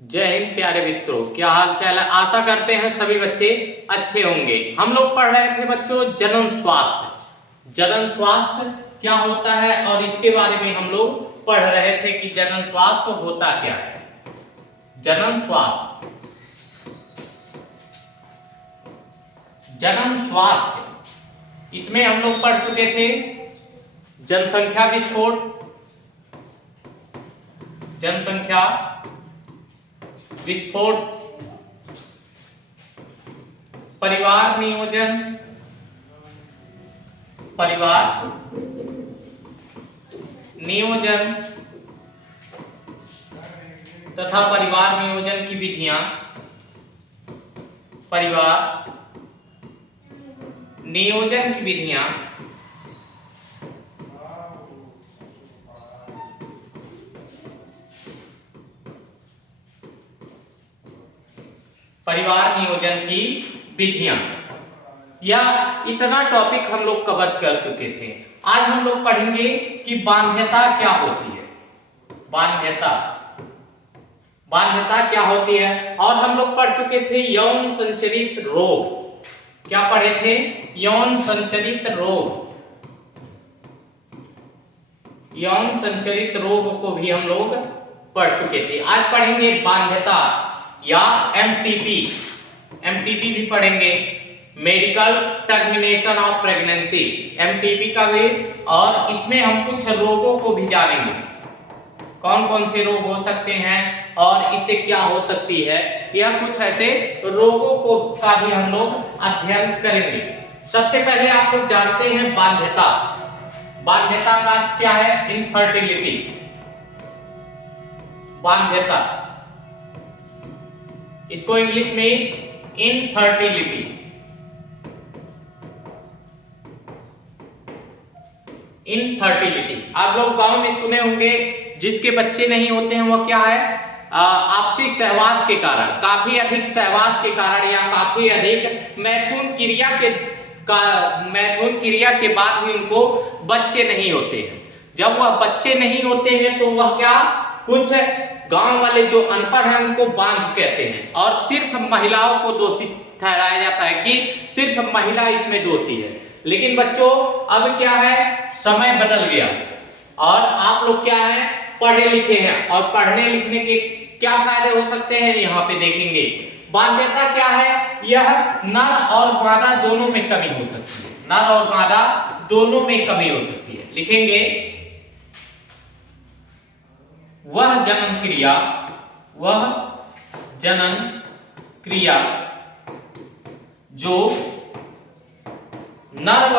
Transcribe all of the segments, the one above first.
जय हिंद प्यारे मित्रों, क्या हाल चाल है। आशा करते हैं सभी बच्चे अच्छे होंगे। हम लोग पढ़ रहे थे बच्चों जनन स्वास्थ्य। जनन स्वास्थ्य क्या होता है और इसके बारे में हम लोग पढ़ रहे थे कि जनन स्वास्थ्य होता क्या है। जनन स्वास्थ्य, जनन स्वास्थ्य इसमें हम लोग पढ़ चुके थे जनसंख्या विस्फोट, जनसंख्या विस्फोट, परिवार नियोजन, परिवार नियोजन तथा परिवार नियोजन की विधियां, परिवार नियोजन की विधियां, परिवार नियोजन की विधियां, या इतना टॉपिक हम लोग कवर कर चुके थे। आज हम लोग पढ़ेंगे कि बाध्यता क्या होती है। बाध्यता, बाध्यता क्या होती है। और हम लोग पढ़ चुके थे यौन संचरित रोग। क्या पढ़े थे? यौन संचरित रोग। यौन संचरित रोग को भी हम लोग पढ़ चुके थे। आज पढ़ेंगे बाध्यता या एमटीपी। एमटीपी भी पढ़ेंगे, medical termination of pregnancy, MTP का भी। और इसमें हम कुछ रोगों को भी जानेंगे, कौन कौन से रोग हो सकते हैं और इससे क्या हो सकती है, या कुछ ऐसे रोगों को का भी हम लोग अध्ययन करेंगे। सबसे पहले आप लोग जानते हैं बाध्यता। बाध्यता का क्या है? इनफर्टिलिटी। बाध्यता, इसको इंग्लिश में इनफर्टिलिटी, इनफर्टिलिटी। आप लोग गांव में सुने होंगे जिसके बच्चे नहीं होते हैं वो क्या है? आपसी सहवास के कारण, काफी अधिक सहवास के कारण या काफी अधिक मैथुन क्रिया के बाद भी उनको बच्चे नहीं होते हैं। जब वह बच्चे नहीं होते हैं तो वह क्या, कुछ गांव वाले जो अनपढ़ हैं उनको बांझ कहते हैं और सिर्फ महिलाओं को दोषी ठहराया जाता है कि सिर्फ महिला इसमें दोषी है। लेकिन बच्चों अब क्या है, समय बदल गया और आप लोग क्या है, पढ़े लिखे हैं और पढ़ने लिखने के क्या फायदे हो सकते हैं यहाँ पे देखेंगे। बाध्यता क्या है? यह नर और मादा दोनों में कमी हो सकती है। नर और मादा दोनों में कमी हो सकती है। लिखेंगे वह जनन क्रिया, वह जनन क्रिया जो नर व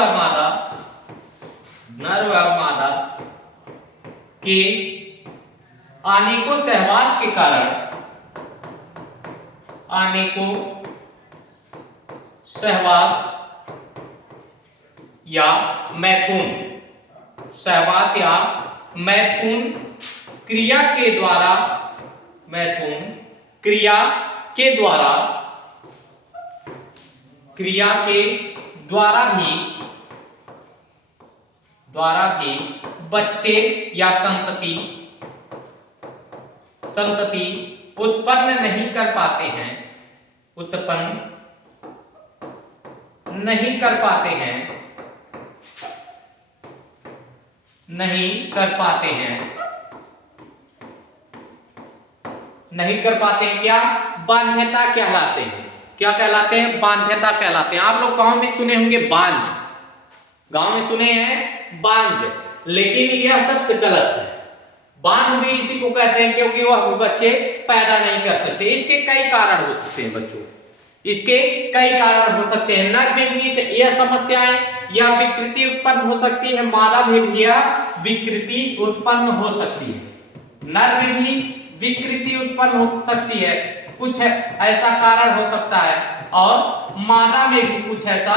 मादा के अनेकों सहवास के कारण, अनेकों सहवास या मैथुन, सहवास या मैथुन क्रिया के द्वारा, मैथुन क्रिया के द्वारा, क्रिया के द्वारा भी बच्चे या संतति उत्पन्न नहीं कर पाते हैं, उत्पन्न नहीं कर पाते हैं, नहीं कर पाते हैं, नहीं कर पाते हैं। क्या? बाध्यता कहलाते हैं। क्या कहलाते हैं? बाध्यता कहलाते हैं। आप लोग गांव में सुने होंगे बांझ, गांव में सुने हैं बांझ, लेकिन यह शब्द गलत है। बांझ भी इसी को कहते हैं क्योंकि वह बच्चे पैदा नहीं कर सकते। इसके कई कारण हो सकते हैं बच्चों, इसके कई कारण हो सकते हैं। नर में भी यह समस्याएं या विकृति उत्पन्न हो सकती है, मादा में भी यह विकृति उत्पन्न हो सकती है। नर में भी विकृति उत्पन्न हो सकती है, कुछ ऐसा कारण हो सकता है, और मादा में भी कुछ ऐसा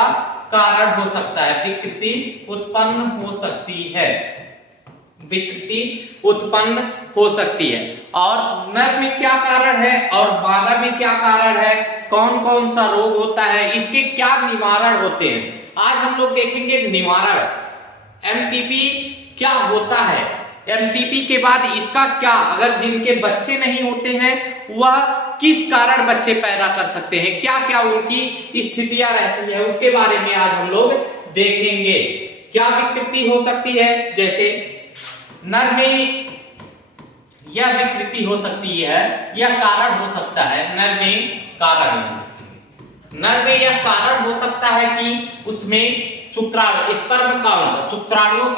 कारण हो सकता है, विकृति उत्पन्न हो सकती है, विकृति उत्पन्न हो सकती है। और नर में क्या कारण है और मादा में क्या कारण है, कौन कौन सा रोग होता है, इसके क्या निवारण होते हैं, आज हम लोग देखेंगे। निवारण, एमटीपी क्या होता है, एमटीपी के बाद इसका क्या, अगर जिनके बच्चे नहीं होते हैं वह किस कारण बच्चे पैदा कर सकते हैं, क्या क्या उनकी स्थितियां रहती है, उसके बारे में आज हम लोग देखेंगे। क्या विकृति हो सकती है, जैसे नर में यह विकृति हो सकती है, यह कारण हो सकता है नर में नर में यह कारण हो सकता है कि उसमें शुक्राणु स्पर्म काउंट, शुक्राणुओं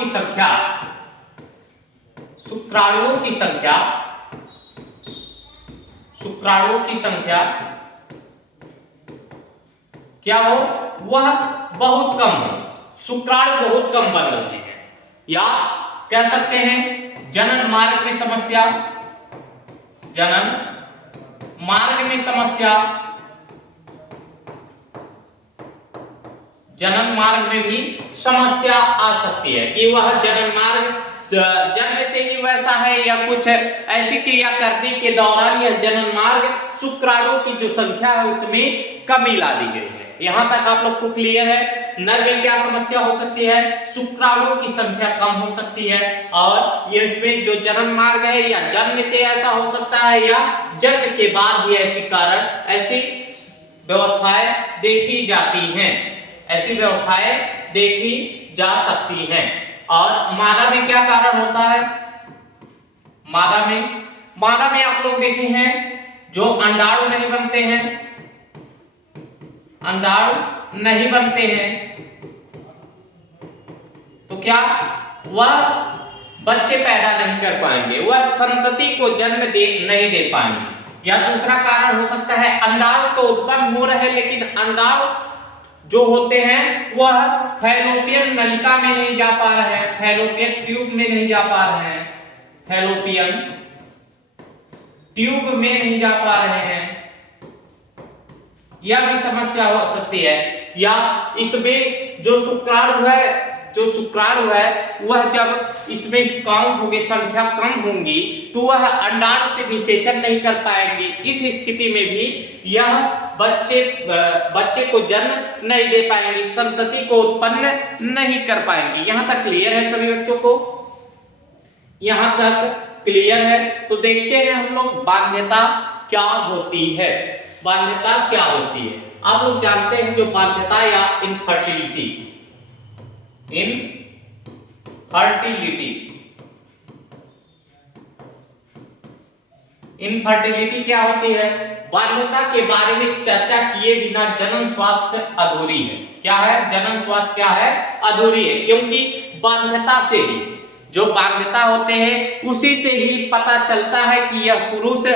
की संख्या क्या हो, वह बहुत कम हो, शुक्राणु बहुत कम बन रहे हैं, या कह सकते हैं जनन मार्ग में समस्या, जनन मार्ग में भी समस्या आ सकती है कि वह जनन मार्ग जन्म से ही वैसा है, या कुछ ऐसी क्रियाकर्मी के दौरान यह जनन मार्ग शुक्राणुओं की जो संख्या है उसमें कमी ला दी गई है। यहां तक आप लोग को क्लियर है। नर में क्या समस्या हो सकती है, शुक्राणुओं की संख्या कम हो सकती है, और ये इसमें जो जनन मार्ग है या जन्म से ऐसा हो सकता है या जन्म के बाद भी ऐसी व्यवस्थाएं देखी जाती हैं, ऐसी व्यवस्थाएं देखी जा सकती हैं। और मादा में क्या कारण होता है, मादा में आप लोग देखे हैं जो अंडाणु नहीं बनते हैं, तो क्या वह बच्चे पैदा नहीं कर पाएंगे, वह संतति को जन्म नहीं दे पाएंगे। या दूसरा कारण हो सकता है अंडाणु तो उत्पन्न हो रहे हैं लेकिन अंडाणु जो होते हैं वह फैलोपियन नलिका में नहीं जा पा रहे हैं, फैलोपियन ट्यूब में नहीं जा पा रहे हैं, यह भी समस्या हो सकती है। या इसमें जो शुक्राणु है वह जब इसमें काउंट होगी, संख्या कम होंगी, तो वह अंडाणु से निषेचन नहीं कर पाएंगे। इस स्थिति में भी यह बच्चे को जन्म नहीं दे पाएंगे, संतति को उत्पन्न नहीं कर पाएंगे। यहां तक क्लियर है सभी बच्चों को, यहां तक क्लियर है। तो देखते हैं हम लोग बाध्यता क्या होती है। आप लोग जानते हैं जो बाध्यता या इनफर्टिलिटी क्या होती है, बाध्यता के बारे में चर्चा किए बिना जनन स्वास्थ्य अधूरी है। क्या है, जनन स्वास्थ्य क्या है, अधूरी है, क्योंकि बाध्यता से ही, जो बाध्यता होते हैं उसी से ही पता चलता है कि यह पुरुष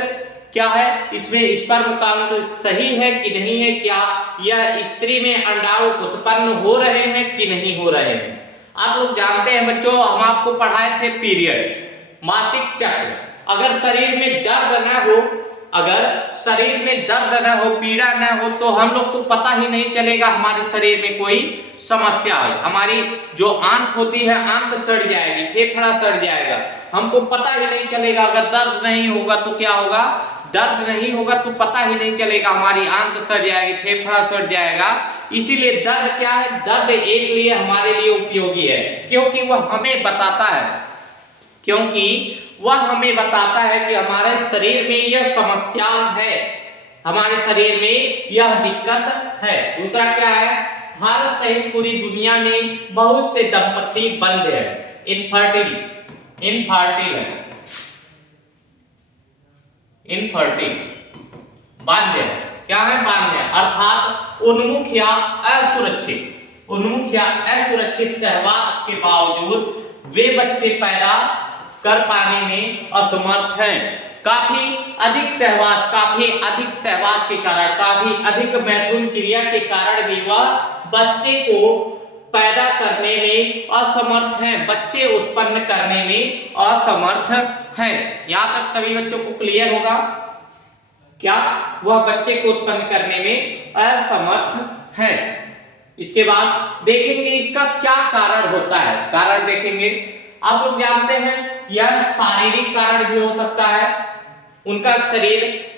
क्या है, इसमें स्पर्म काउंट सही है कि नहीं है, क्या यह स्त्री में अंडाणु उत्पन्न हो रहे हैं कि नहीं हो रहे हैं। आप लोग जानते हैं बच्चों, हम आपको पढ़ाए थे पीरियड, मासिक चक्र। अगर शरीर में दर्द न हो, पीड़ा न हो, तो हम लोग को पता ही नहीं चलेगा हमारे शरीर में कोई समस्या है। हमारी जो आंत होती है, आंत सड़ जाएगी, फेफड़ा सड़ जाएगा, हमको पता ही नहीं चलेगा। अगर दर्द नहीं होगा तो क्या होगा, दर्द नहीं होगा तो पता ही नहीं चलेगा, हमारी आंत सड़ जाएगी, फेफड़ा सड़ जाएगा। इसीलिए दर्द क्या है, दर्द एक लिए हमारे लिए उपयोगी है, क्योंकि वह हमें बताता है कि हमारे शरीर में यह समस्या है, हमारे शरीर में यह दिक्कत है। दूसरा क्या है, भारत सहित पूरी दुनिया में बहुत से दंपति बंद है, इनफर्टिल बाध्य है। क्या है, बाध्य, अर्थात उन्मुख या असुरक्षित सहवास के बावजूद वे बच्चे पैदा कर पाने में असमर्थ हैं। काफी अधिक सहवास के कारण, काफी अधिक मैथुन क्रिया के कारण भी वह बच्चे को पैदा करने में असमर्थ हैं, बच्चे उत्पन्न करने में असमर्थ हैं। यहां तक सभी बच्चों को क्लियर होगा, क्या वह बच्चे को उत्पन्न करने में असमर्थ है। इसके बाद देखेंगे इसका क्या कारण होता है, कारण देखेंगे। आप लोग जानते हैं यह शारीरिक कारण भी हो सकता है, उनका शरीर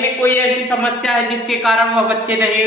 में कोई ऐसी समस्या है जिसके कारण वह बच्चे नहीं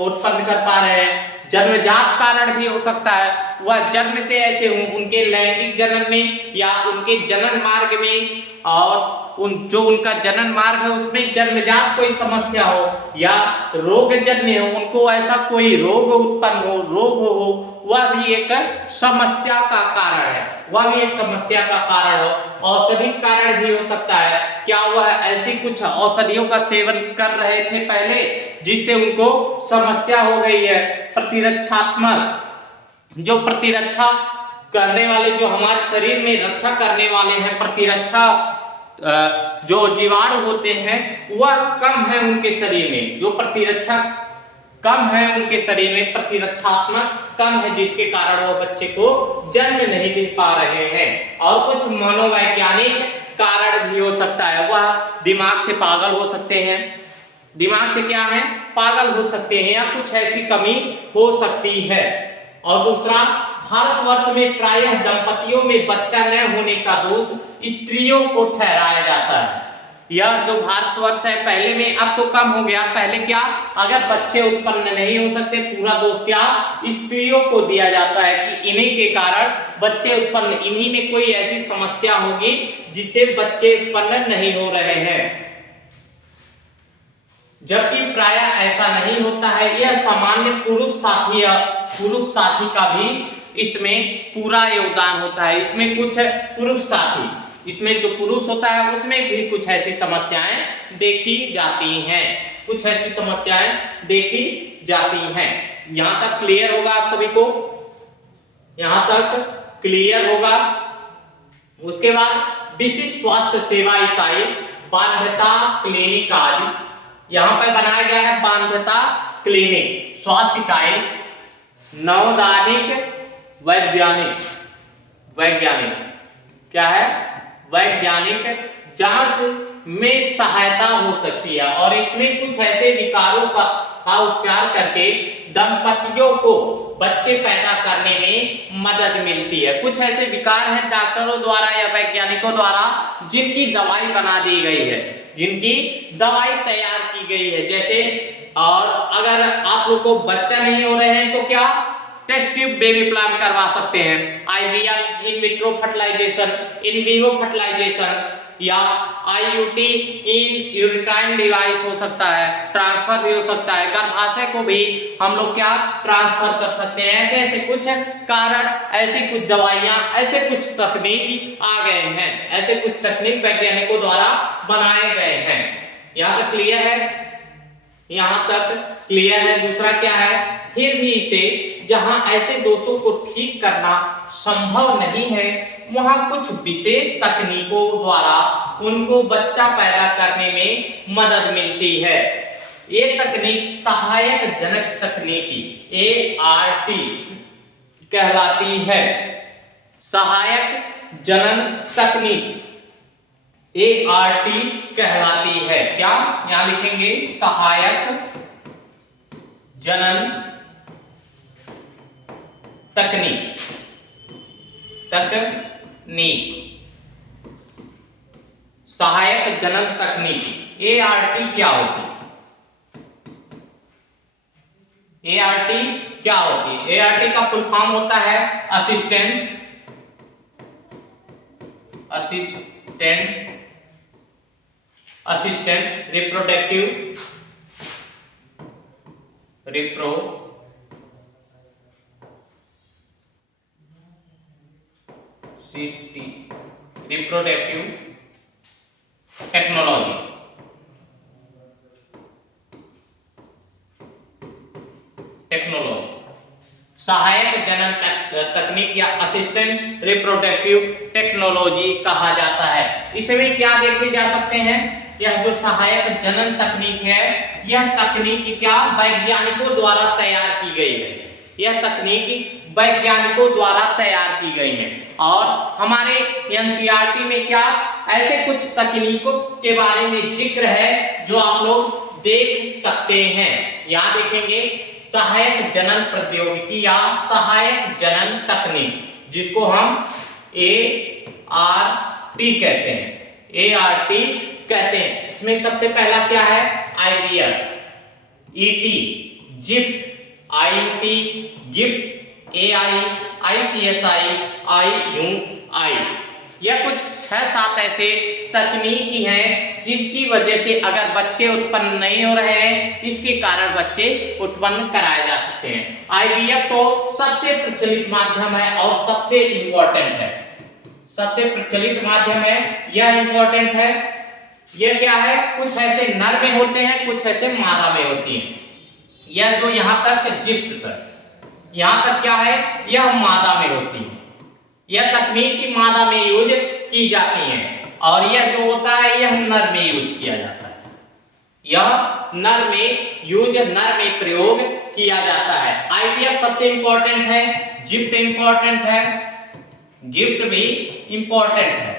उत्पन्न कर पा रहे हैं। जन्मजात कारण भी हो सकता है, वह जन्म से ऐसे हों, उनके लैंगिक जनन में या उनके जनन मार्ग में, और जो उनका जनन मार्ग है उसमें जन्मजात कोई समस्या हो या रोगजन्य हो, उनको ऐसा कोई रोग उत्पन्न हो, रोग हो, वह भी एक समस्या का कारण है, वह भी एक समस्या का कारण हो। औषधि कारण भी हो सकता है, क्या वह ऐसी कुछ औषधियों का सेवन कर रहे थे पहले जिससे उनको समस्या हो गई है। प्रतिरक्षात्मक, जो प्रतिरक्षा करने वाले, जो हमारे शरीर में रक्षा करने वाले हैं, प्रतिरक्षा जो जीवाणु होते हैं वह कम है उनके शरीर में, जो प्रतिरक्षा कम है उनके शरीर में, प्रतिरक्षात्मक कम है, जिसके कारण वो बच्चे को जन्म नहीं दे पा रहे हैं। और कुछ मनोवैज्ञानिक कारण भी हो सकता है, वह दिमाग से पागल हो सकते हैं, दिमाग से क्या है, पागल हो सकते हैं, या कुछ ऐसी कमी हो सकती है। और दूसरा, भारतवर्ष में प्रायः दंपतियों में बच्चा न होने का दोष स्त्रियों को ठहराया जाता है। यह जो भारतवर्ष है, पहले में अब तो कम हो गया, पहले क्या, अगर बच्चे उत्पन्न नहीं हो सकते, पूरा दोष क्या स्त्रियों को दिया जाता है कि इन्हीं के कारण बच्चे उत्पन्न, इन्हीं में कोई ऐसी समस्या होगी जिससे बच्चे उत्पन्न नहीं हो रहे हैं। जबकि प्रायः ऐसा नहीं होता है, यह सामान्य पुरुष साथी का भी इसमें पूरा योगदान होता है। इसमें कुछ पुरुष साथी, इसमें जो पुरुष होता है उसमें भी कुछ ऐसी समस्याएं देखी जाती हैं, कुछ ऐसी समस्याएं देखी जाती हैं। यहां तक क्लियर होगा आप सभी को, यहां तक क्लियर होगा। उसके बाद विशिष्ट स्वास्थ्य सेवा इकाई बाध्यता क्लिनिक आदि, यहां पर बनाया गया है बाध्यता क्लिनिक, स्वास्थ्य इकाई, नवोदैनिक वैज्ञानिक क्या है, वैज्ञानिक जांच में सहायता हो सकती है, और इसमें कुछ ऐसे विकारों का उपचार करके दंपतियों को बच्चे पैदा करने में मदद मिलती है। कुछ ऐसे विकार हैं डॉक्टरों द्वारा या वैज्ञानिकों द्वारा जिनकी दवाई बना दी गई है, जिनकी दवाई तैयार की गई है। जैसे, और अगर आप लोग को बच्चा नहीं हो रहे हैं तो क्या, टेस्ट ट्यूब बेबी प्लान करवा सकते हैं, IVF, in vitro fertilisation, in vivo fertilisation, या आईयूटी, इन यूट्राइन डिवाइस हो सकता है, ट्रांसफर भी हो सकता है, गर्भाशय को भी हम लोग क्या ट्रांसफर कर सकते हैं। ऐसे ऐसे कुछ कारण, ऐसी कुछ दवाइयां, ऐसे कुछ तकनीक आ गए हैं, ऐसे कुछ तकनीक वैज्ञानिकों द्वारा बनाए गए हैं। यहाँ तक क्लियर है, यहाँ तक क्लियर है। दूसरा क्या है, फिर भी इसे जहां ऐसे दोषों को ठीक करना संभव नहीं है, वहां कुछ विशेष तकनीकों द्वारा उनको बच्चा पैदा करने में मदद मिलती है। ये तकनीक सहायक जनक तकनीकी ART कहलाती है, सहायक जनन तकनीक ART कहलाती है। क्या, यहां लिखेंगे सहायक जनन तकनीक, सहायक जनन तकनीक ART क्या होती है, ART क्या होती है? ART का फुल फॉर्म होता है असिस्टेंट रिप्रोडक्टिव टेक्नोलॉजी, सहायक जनन तकनीक या असिस्टेंट रिप्रोडक्टिव टेक्नोलॉजी कहा जाता है। इसमें क्या देखे जा सकते हैं, यह जो सहायक जनन तकनीक है, यह तकनीक क्या वैज्ञानिकों द्वारा तैयार की गई है, यह तकनीक वैज्ञानिकों द्वारा तैयार की गई है। और हमारे NCERT में क्या ऐसे कुछ तकनीकों के बारे में जिक्र है जो आप लोग देख सकते हैं। यहाँ देखेंगे सहायक जनन प्रौद्योगिकी या सहायक जनन तकनीक, जिसको हम ART कहते हैं, ART कहते हैं। इसमें सबसे पहला क्या है, IVF, ET, जिप्ट, IUT gift, AI, ICSI, IUI। यह कुछ 6-7 ऐसे तकनीकी हैं जिनकी वजह से अगर बच्चे उत्पन्न नहीं हो रहे हैं, इसके कारण बच्चे उत्पन्न कराए जा सकते हैं। IVF तो सबसे प्रचलित माध्यम है और सबसे इंपॉर्टेंट है, सबसे प्रचलित माध्यम है, यह इंपॉर्टेंट है। यह क्या है, कुछ ऐसे नर में होते हैं, कुछ ऐसे मादा में होती हैं। यह जो यहाँ तक जिप्त तक, यहाँ तक क्या है, यह मादा में होती है। यह तकनीकी मादा में यूज की जाती है और यह जो होता है यह नर में यूज किया जाता है। यह नर में प्रयोग किया जाता है। IVF सबसे इंपॉर्टेंट है, जिप्ट इंपॉर्टेंट है, गिफ्ट भी इंपॉर्टेंट है।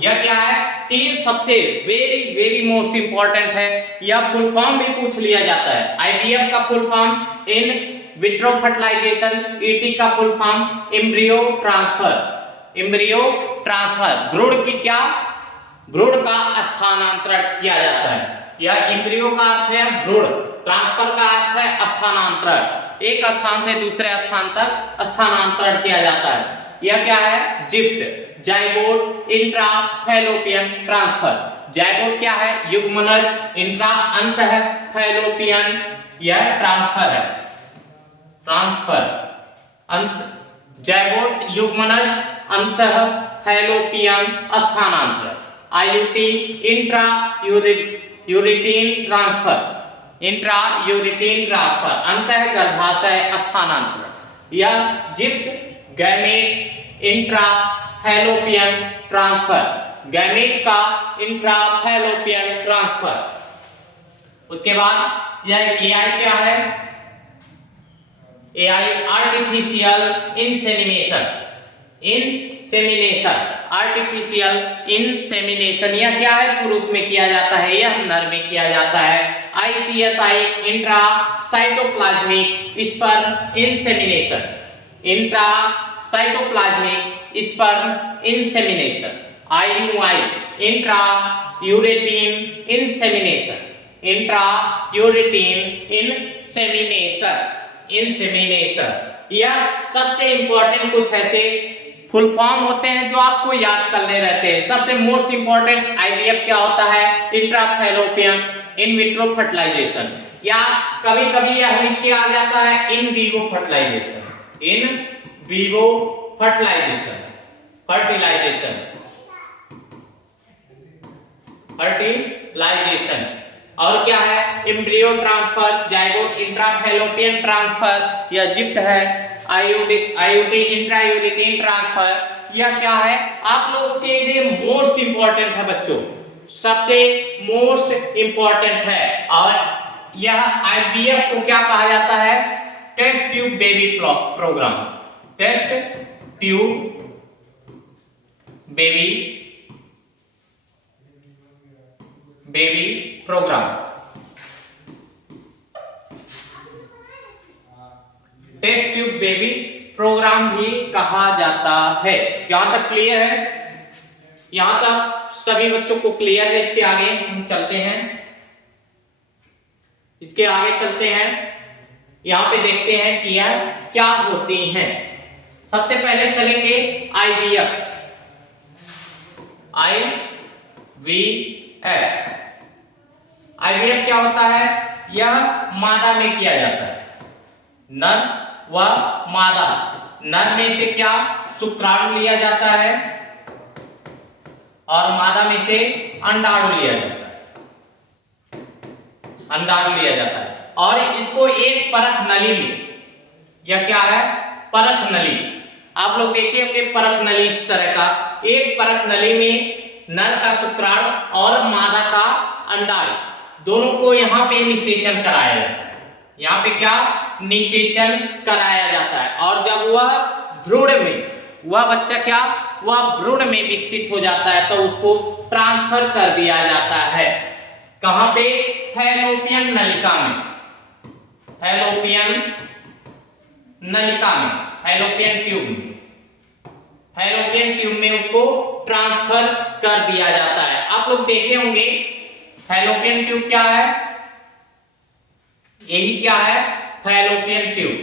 यह क्या है, 3 सबसे वेरी वेरी मोस्ट इंपॉर्टेंट है। यह फुल फॉर्म भी पूछ लिया जाता है। IVF का full form in vitro fertilisation, ET का full form embryo transfer, embryo transfer, भ्रूण की क्या, भ्रूण का स्थानांतरण किया जाता है। यह एम्ब्रियो का अर्थ है भ्रूण, ट्रांसफर का अर्थ है स्थानांतरण, एक स्थान से दूसरे स्थान तक स्थानांतरण किया जाता है। यह क्या है, GIFT, zygote intra fallopian transfer. Zygote क्या है, युग्मनज, इंट्रा अंत है, फैलोपियन यह ट्रांसफर है, ट्रांसफर अंत, जाइगोट युग्मनज, अंतः फैलोपियन स्थानांतरण। IUT इंट्रा यूरिटीन ट्रांसफर, इंट्रा यूरिटीन ट्रांसफर, अंतः गर्भाशय स्थानांतरण। यह GIFT gamete intra fallopian transfer, gamete का इंट्रा फैलोपियन ट्रांसफर। उसके बाद यह AI क्या है, AI artificial insemination, insemination, artificial insemination. यह क्या है, पुरुष में किया जाता है, यह नर में किया जाता है। ICSI intracytoplasmic sperm insemination, intracytoplasmic sperm insemination. IUI intrauterine insemination, intrauterine insemination, insemination. यह सबसे इंपॉर्टेंट कुछ ऐसे फुल फॉर्म होते हैं जो आपको याद करने रहते हैं। सबसे मोस्ट इंपॉर्टेंट IVF क्या होता है, intra fallopian in vitro fertilisation, या कभी कभी यह लिख के आ जाता है in vivo fertilisation, in vivo fertilisation, fertilisation, fertilisation. और क्या है, embryo transfer, zygote intra fallopian transfer, यह जिप्ट है। IUT इंट्रा यूरिटीन ट्रांसफर, यह क्या है, आप लोगों के लिए मोस्ट इंपॉर्टेंट है बच्चों, सबसे मोस्ट इंपॉर्टेंट है। और यह IVF को क्या कहा जाता है, test tube baby programme, test tube baby programme, test tube baby programme भी कहा जाता है। यहां तक क्लियर है, यहां तक सभी बच्चों को क्लियर है। इसके आगे हम चलते हैं, इसके आगे चलते हैं, यहां पे देखते हैं कि यह क्या होती हैं। सबसे पहले चलेंगे IVF, IVF क्या होता है, यह मादा में किया जाता है, नर व मादा। नर में से क्या, शुक्राणु लिया जाता है और मादा में से अंडाणु लिया जाता है, अंडाणु लिया जाता है। और इसको एक परख नली में, यह क्या है, परख नली, आप लोग देखे होंगे परख नली इस तरह का, एक परख नली में नर का शुक्राणु और मादा का अंडाणु दोनों को यहाँ पे निषेचन कराया जाता है। यहाँ पे क्या, निषेचन कराया जाता है। और जब वह भ्रूण में, वह बच्चा क्या, वह भ्रूण में विकसित हो जाता है तो उसको ट्रांसफर कर दिया जाता है। कहां पे, फैलोपियन नलिका में, फैलोपियन नलिका में, फैलोपियन ट्यूब में, फैलोपियन ट्यूब में उसको ट्रांसफर कर दिया जाता है। आप लोग देखे होंगे फैलोपियन ट्यूब क्या है, यही क्या है, फैलोपियन ट्यूब।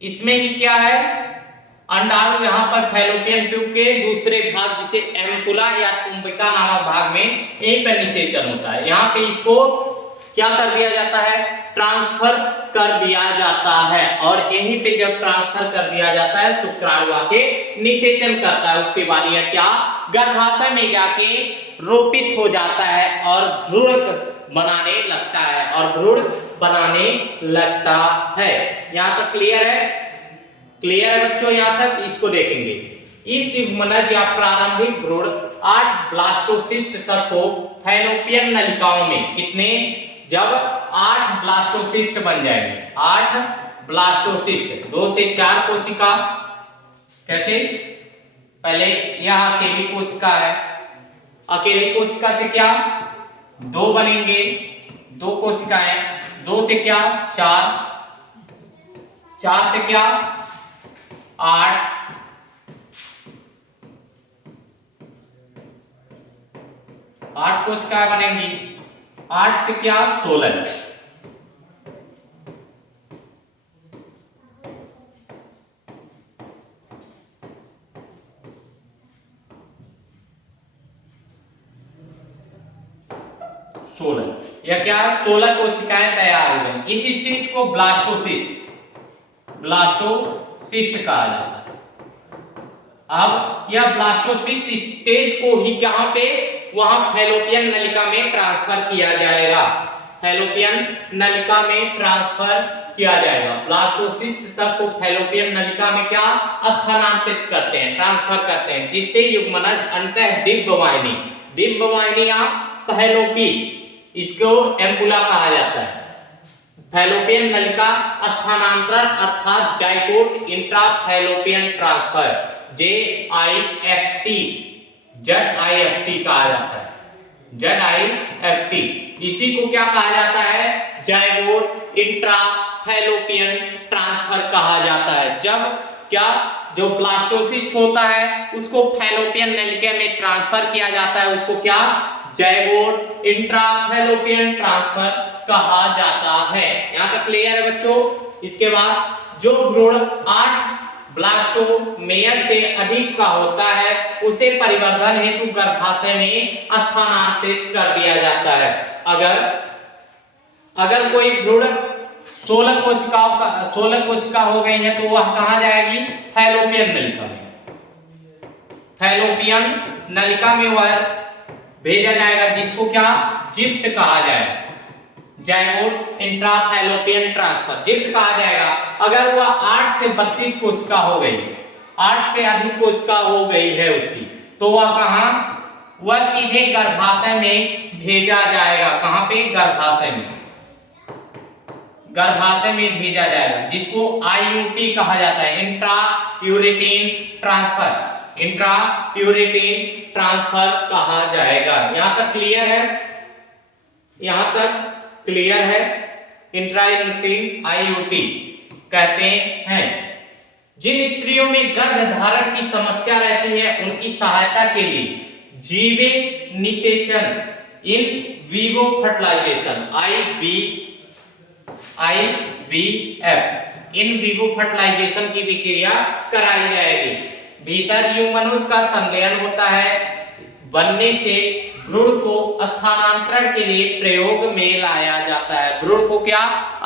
इसमें ही क्या है, अंडाणु यहाँ पर फैलोपियन ट्यूब के दूसरे भाग जिसे एम्पुला या तुम्बिका नामक भाग में यहीं पर निषेचन होता है। यहाँ पे इसको क्या कर दिया जाता है, ट्रांसफर कर दिया जाता है, और यहीं पे जब ट्रांसफर कर दिया जाता है शुक्राणु आके निषेचन करता है। उसके बाद यह क्या, गर्भाशय में जाके रोपित हो जाता है और भ्रूण बनाने लगता है, और भ्रूण बनाने लगता है। यहाँ तक क्लियर है? क्लियर है बच्चों? यहाँ तक इसको देखेंगे। इस युग्मनज या प्रारंभिक भ्रूण 8 ब्लास्टोसिस्ट तक को फैलोपियन नलिकाओं में, कितने, जब 8 ब्लास्टोसिस्ट बन जाएंगे, 8 ब्लास्टोसिस्ट, 2 से 4 कोशिका, कैसे, पहले यह अकेली कोशिका है, अकेली कोशिका से क्या 2 बनेंगे, 2 कोशिकाएं, 2 से क्या 4, 4 से क्या 8, 8 कोशिकाएं बनेंगी, 8 से क्या 16, 16, यह क्या 16 कोशिकाएं तैयार हो गई। इस स्टेज को ब्लास्टोसिस्ट कहा जाता है। अब यह ब्लास्टोसिस्ट स्टेज को ही कहां पे, वहां फैलोपियन नलिका में ट्रांसफर किया जाएगा, फैलोपियन नलिका में ट्रांसफर किया जाएगा। ब्लास्टोसिस्ट तक को फैलोपियन नलिका में क्या स्थानांतरित करते हैं, ट्रांसफर करते हैं, जिससे युग्मनज अंतः डिंबवाहिनी या फैलोपी, इसको एम्पुला कहा जाता है। फैलोपियन नलिका स्थानांतरण अर्थात जाइगोट इंट्राफैलोपियन ट्रांसफर, JIFT कहा जाता है, ZIFT। इसी को क्या कहा जाता है, जाइगोट इंट्राफैलोपियन ट्रांसफर कहा जाता है। जब क्या, जो ब्लास्टोसिस्ट होता है उसको फैलोपियन नलिका में ट्रांसफर किया जाता है, उसको क्या, जाइगोट इंट्राफैलोपियन ट्रांसफर कहा जाता है। यहाँ तक क्लियर है बच्चों? इसके बाद जो भ्रूण 8 ब्लास्टोमेयर से अधिक का होता है उसे परिवर्धन हेतु गर्भाशय में स्थानांतरित कर दिया जाता है। अगर कोई भ्रूण 16 कोशिका हो गई है तो वह कहां जाएगी, फैलोपियन नलिका में, फैलोपियन नलिका में वह भेजा जाएगा, जिसको क्या, जिप्ट कहा जाएगा, जाइगोट इंट्राफैलोपियन ट्रांसफर, जिप्ट कहा जाएगा। अगर वह 8 से 32 कोशिका हो गई, 8 से अधिक कोशिका हो गई है उसकी, तो वह कहां, वह सीधे गर्भाशय में भेजा जाएगा। कहां पे, गर्भाशय में भेजा जाएगा, जिसको IUT कहा जाता है, इंट्रा यूरेटीन ट्रांसफर कहा जाएगा। यहां तक क्लियर है? यहां तक क्लियर है? इंट्रा यूरेटीन IUT कहते हैं। जिन स्त्रियों में गर्भधारण की समस्या रहती है उनकी सहायता के लिए जीवे निषेचन, in vivo fertilisation, IVF, in vivo fertilisation की विक्रिया कराई जाएगी। भीतर युग्मनज का संलयन होता है, बनने से भ्रूण को स्थानांतरण के लिए प्रयोग में लाया जाता है। भ्रूण को क्या,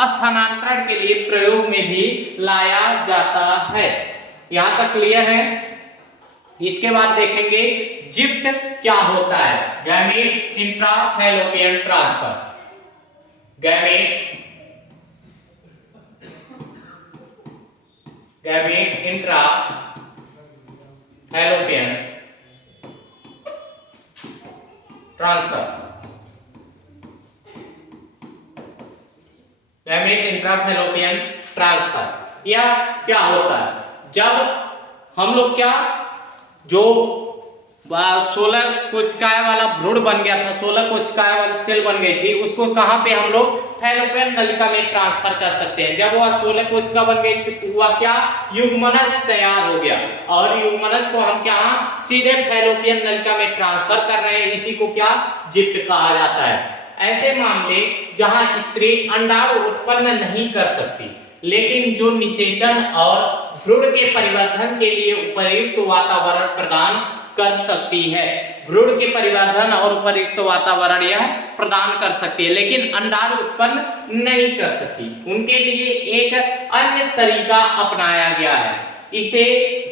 स्थानांतरण के लिए प्रयोग में भी लाया जाता है। यहां तक क्लियर है? इसके बाद देखेंगे जिप्ट क्या होता है, gamete intrafallopian transfer, gamete intrafallopian transfer, gamete intrafallopian transfer. यह क्या होता है, जब हम लोग क्या, जो 16 कोशिकाएं वाला भ्रूण बन गया था, 16 कोशिकाएं वाली सेल बन गई थी, उसको कहां पे हम लोग फैलोपियन नलिका में ट्रांसफर कर सकते हैं। जब वह 16 कोशिका बन गई तो हुआ क्या, युग्मनज तैयार हो गया, और युग्मनज को हम क्या, सीधे फैलोपियन नलिका में ट्रांसफर कर रहे हैं। इसी को क्या, जिप्ट कहा जाता है। ऐसे मामले जहां स्त्री अंडाणु उत्पन्न नहीं कर सकती, लेकिन जो निषेचन और भ्रूण के परिवर्धन के लिए उपयुक्त वातावरण प्रदान कर सकती है। भ्रूण के परिवर्धन और उपयुक्त वातावरण यह प्रदान कर सकती है, लेकिन अंडाणु उत्पन्न नहीं कर सकती। उनके लिए एक अन्य तरीका अपनाया गया है।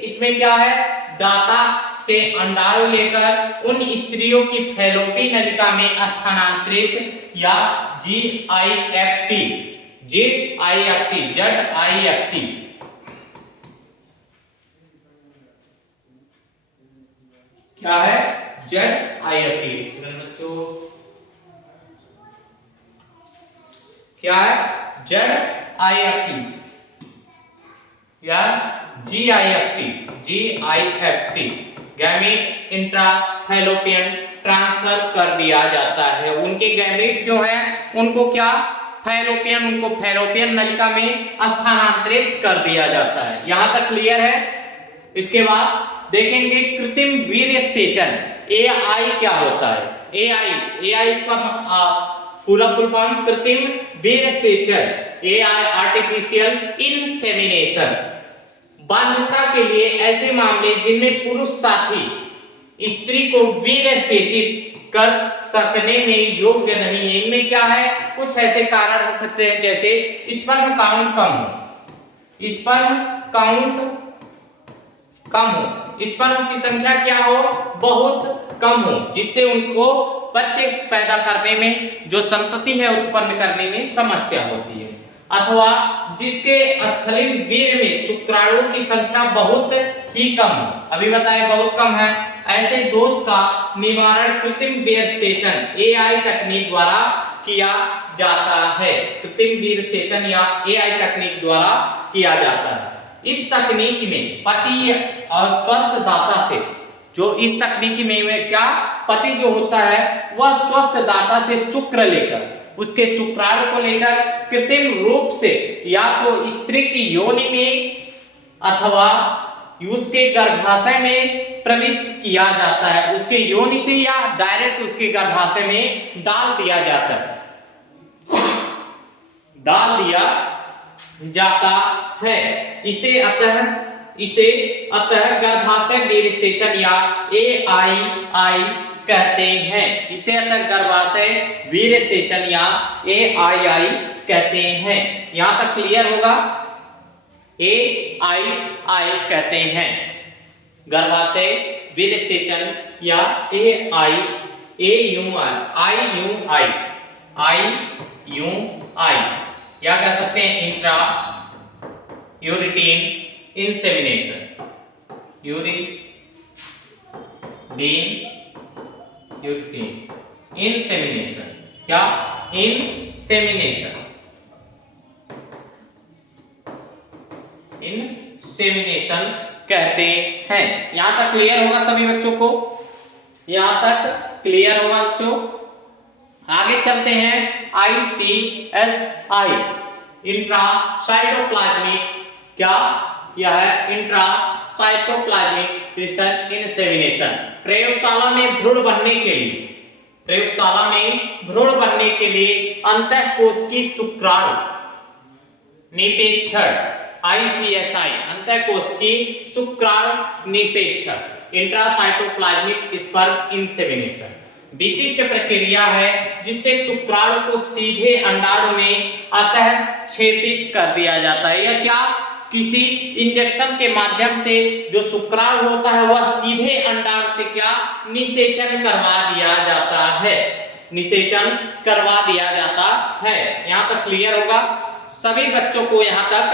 इसमें क्या है, दाता से अंडाणु लेकर उन स्त्रियों की फैलोपी नलिका में स्थानांतरित या GIFT क्या है, ZIFT बच्चों, क्या है, ZIFT या GIFT गैमीट इंट्राफैलोपियन ट्रांसफर कर दिया जाता है। उनके गैमीट जो है उनको क्या, उनको फैलोपियन नलिका में स्थानांतरित कर दिया जाता है। यहां तक क्लियर है। इसके बाद देखेंगे कृत्रिम वीर्य सेचन, AI क्या होता है। AI का पूरा फुल फॉर्म कृत्रिम वीर्य सेचन, AI आर्टिफिशियल इंसेमिनेशन। बाध्यता के लिए ऐसे मामले जिनमें पुरुष साथी स्त्री को वीर्य सेचित कर सकने में योग्य नहीं है, इनमें क्या है, कुछ ऐसे कारण हो सकते हैं जैसे स्पर्म काउंट कम हो, स्पर्म की संख्या क्या हो, बहुत कम हो, जिससे उनको बच्चे पैदा करने में, जो संतति है उत्पन्न करने में समस्या होती है, अथवा जिसके स्खलित वीर्य में शुक्राणुओं की संख्या बहुत ही कम हो। अभी बताया बहुत कम है। ऐसे दोष का निवारण कृत्रिम वीर्य सेचन AI तकनीक द्वारा किया जाता है। कृत्रिम वीर्य सेचन या AI तकनीक द्वारा किया जाता है। इस तकनीक में पति और स्वस्थ दाता से, जो इस तकनीक में क्या, पति जो होता है वह स्वस्थ दाता से शुक्र लेकर, उसके शुक्राणु को लेकर कृत्रिम रूप से या तो स्त्री की योनि में अथवा उसके गर्भाशय में प्रविष्ट किया जाता है। उसके योनि से या डायरेक्ट उसके गर्भाशय में डाल दिया जाता है। इसे अतः गर्भाशय वीर्य सेचन या AII कहते हैं। इसे अतः गर्भाशय वीर्य सेचन या AII कहते हैं। यहां तक क्लियर होगा। AII कहते हैं, गर्भाशय वीर्य सेचन या IUI या कह सकते हैं इंट्रा यूरिटीन इंसेमिनेशन, क्या, इंसेमिनेशन कहते हैं। यहां तक क्लियर होगा सभी बच्चों को, यहां तक क्लियर होगा बच्चों। आगे चलते हैं ICSI इंट्रासाइटोप्लाज्मिक, क्या यह है, इंट्रासाइटोप्लाज्मिक इंसेमिनेशन। प्रयोगशाला में भ्रूण बनने के लिए अंतःकोशिकीय शुक्राणु निषेचन, ICSI अंतःकोशिकीय शुक्राणु निषेचन इंट्रासाइटोप्लाज्मिक स्पर्म इंसेमिनेशन विशिष्ट प्रक्रिया है जिससे शुक्राणु को सीधे अंडाणु में अंतःक्षेपित कर दिया जाता है। यह क्या, किसी इंजेक्शन के माध्यम से जो शुक्राणु होता है वह सीधे अंडाणु से क्या, निषेचन करवा दिया जाता है। यहां तक क्लियर होगा सभी बच्चों को, यहां तक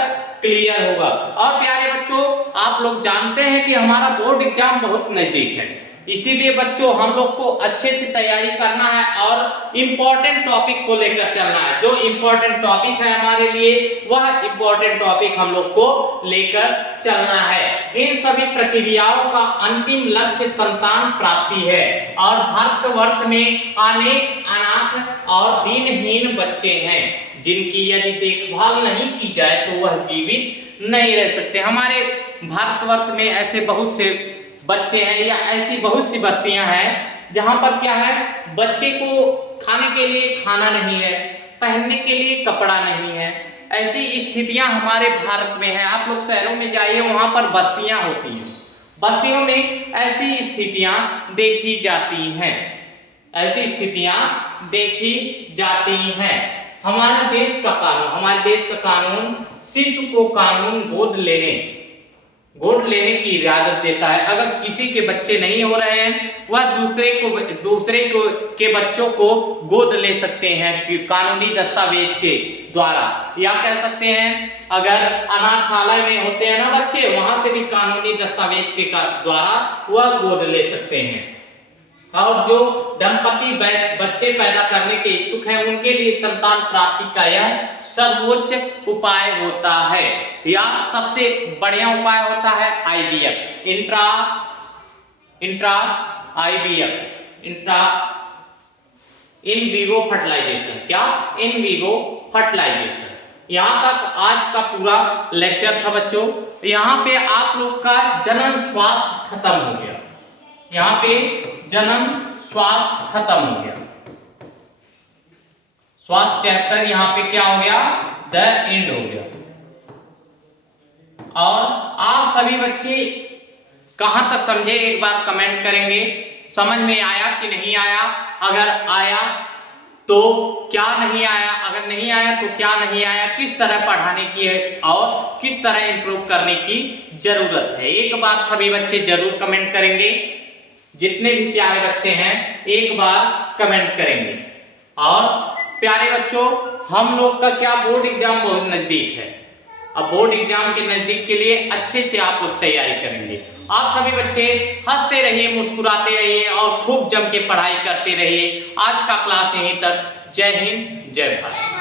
क्लियर होगा। और प्यारे बच्चों, आप लोग जानते हैं कि हमारा बोर्ड एग्जाम बहुत नजदीक है, इसीलिए बच्चों हम लोग को अच्छे से तैयारी करना है और इम्पोर्टेंट टॉपिक को लेकर चलना है। जो इम्पोर्टेंट टॉपिक है हमारे लिए, वह इम्पोर्टेंट टॉपिक हम लोग को लेकर चलना है। इन सभी प्रक्रियाओं का अंतिम लक्ष्य संतान प्राप्ति है और भारतवर्ष में अनेक अनाथ और दीनहीन बच्चे हैं जिनकी यदि देखभाल नहीं की जाए तो वह जीवित नहीं रह सकते। हमारे भारतवर्ष में ऐसे बहुत से बच्चे हैं या ऐसी बहुत सी बस्तियां हैं जहां पर क्या है, बच्चे को खाने के लिए खाना नहीं है, पहनने के लिए कपड़ा नहीं है। ऐसी स्थितियां हमारे भारत में है। आप लोग शहरों में जाइए, वहां पर बस्तियां होती हैं, बस्तियों में ऐसी स्थितियां देखी जाती हैं, ऐसी स्थितियां देखी जाती हैं। हमारे देश का कानून शिशु को कानून गोद लेने की इजाजत देता है। अगर किसी के बच्चे नहीं हो रहे हैं, वह दूसरे के बच्चों को गोद ले सकते हैं कि कानूनी दस्तावेज के द्वारा, या कह सकते हैं अगर अनाथालय में होते हैं ना बच्चे, वहां से भी कानूनी दस्तावेज के द्वारा वह गोद ले सकते हैं। और जो दंपति बच्चे पैदा करने के इच्छुक हैं, उनके लिए संतान प्राप्ति का यह सर्वोच्च उपाय होता है, या सबसे बढ़िया उपाय होता है आईवीएफ, इन विवो फर्टिलाइजेशन। क्या? In vivo fertilization. यहाँ तक आज का पूरा लेक्चर था बच्चों। यहाँ पे आप लोग का जनन स्वास्थ्य खत्म हो गया, यहाँ पे जन्म स्वास्थ्य खत्म हो गया, स्वास्थ्य चैप्टर यहाँ पे क्या हो गया? द एंड हो गया। और आप सभी बच्चे कहां तक समझे एक बार कमेंट करेंगे, समझ में आया कि नहीं आया? अगर आया तो क्या नहीं आया, अगर नहीं आया तो क्या नहीं आया, किस तरह पढ़ाने की है और किस तरह इंप्रूव करने की जरूरत है, एक बार सभी बच्चे जरूर कमेंट करेंगे। जितने भी प्यारे बच्चे हैं एक बार कमेंट करेंगे। और प्यारे बच्चों, हम लोग का क्या बोर्ड एग्जाम बहुत नजदीक है। अब बोर्ड एग्जाम के नजदीक के लिए अच्छे से आप लोग तैयारी करेंगे। आप सभी बच्चे हंसते रहिए, मुस्कुराते रहिए और खूब जम के पढ़ाई करते रहिए। आज का क्लास यहीं तक। जय हिंद, जय भारत।